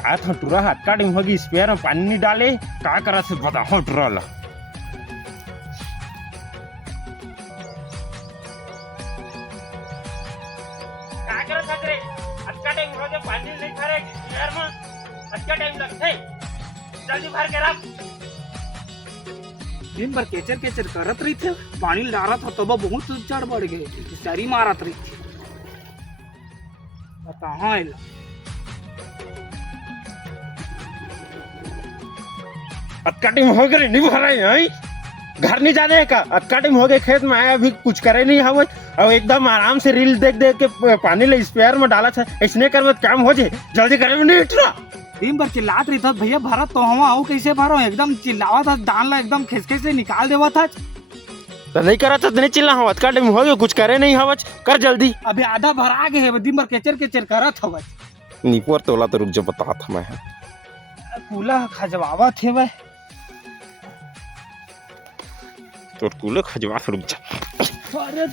क्या था टूरा हाथ काटिंग होगी स्पेयर में पानी नहीं डाले क्या करा से बता हो टूरा ला क्या करा था रे हाथ काटिंग हो गए पानी नहीं खा रहे स्पेयर में अच्छा टाइम लगते जल्दी भर के रख दिन भर केचर केचर करत रही थे पानी डारा था तब बहुत चढ़ बढ़ गए सारी मारत रही थी बता हाँ अटकाटिंग हो गए नहीं भर रहे हैं घर नहीं जाने का अटकाटिंग हो गए खेत में आया अभी कुछ करे नहीं हम और एकदम आराम से रील देख देख के पानी ले स्पेयर में डाला था इसने कर मत काम हो जाए जल्दी करे नहीं उठ रहा दिन भर चिल्लात रही था भैया भरत तो हम आओ कैसे भरो एकदम चिल्लावा था डाल एकदम खिसके से निकाल देवा था तो नहीं करा तो नहीं चिल्ला हवा अटकाटिंग हो गए कुछ करे नहीं हवा कर जल्दी अभी आधा भरा गए है दिन भर केचर केचर करत हवा नीपुर तोला तो रुक जा बता था मैं कूला खजवावा थे वह तो कूले खजवा रुक जा अरे